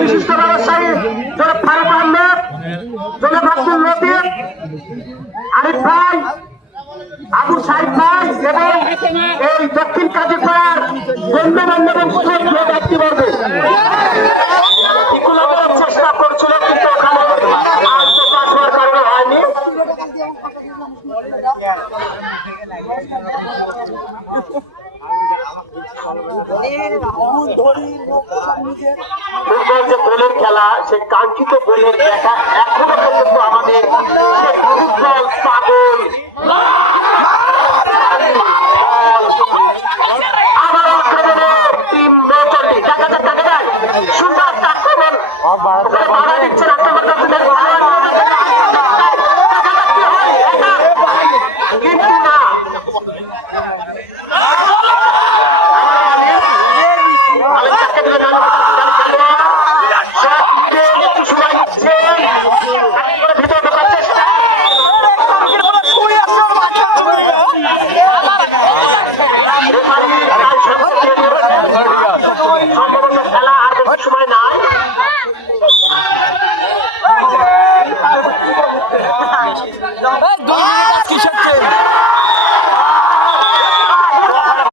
বিশিষ্ট ব্যবসায়ী জনাব ফারুক আহমেদ, জনাব আব্দুল লতিফ, আরিফ ভাই, আবু সাইদ ভাই এবং এই দক্ষিণ কাজীপাড়ার গণ্যমান্য এবং শ্রদ্ধেয় ব্যক্তিবর্গ চেষ্টা করছিল, কিন্তু ওখানে আত্মপ্রকাশ হওয়ার কারণে হয়নি। ফুটবল যে গোলের খেলা, সেই কাঙ্ক্ষিত গোলের দেখা এখনো পর্যন্ত আমাদের ফুটবল পাগল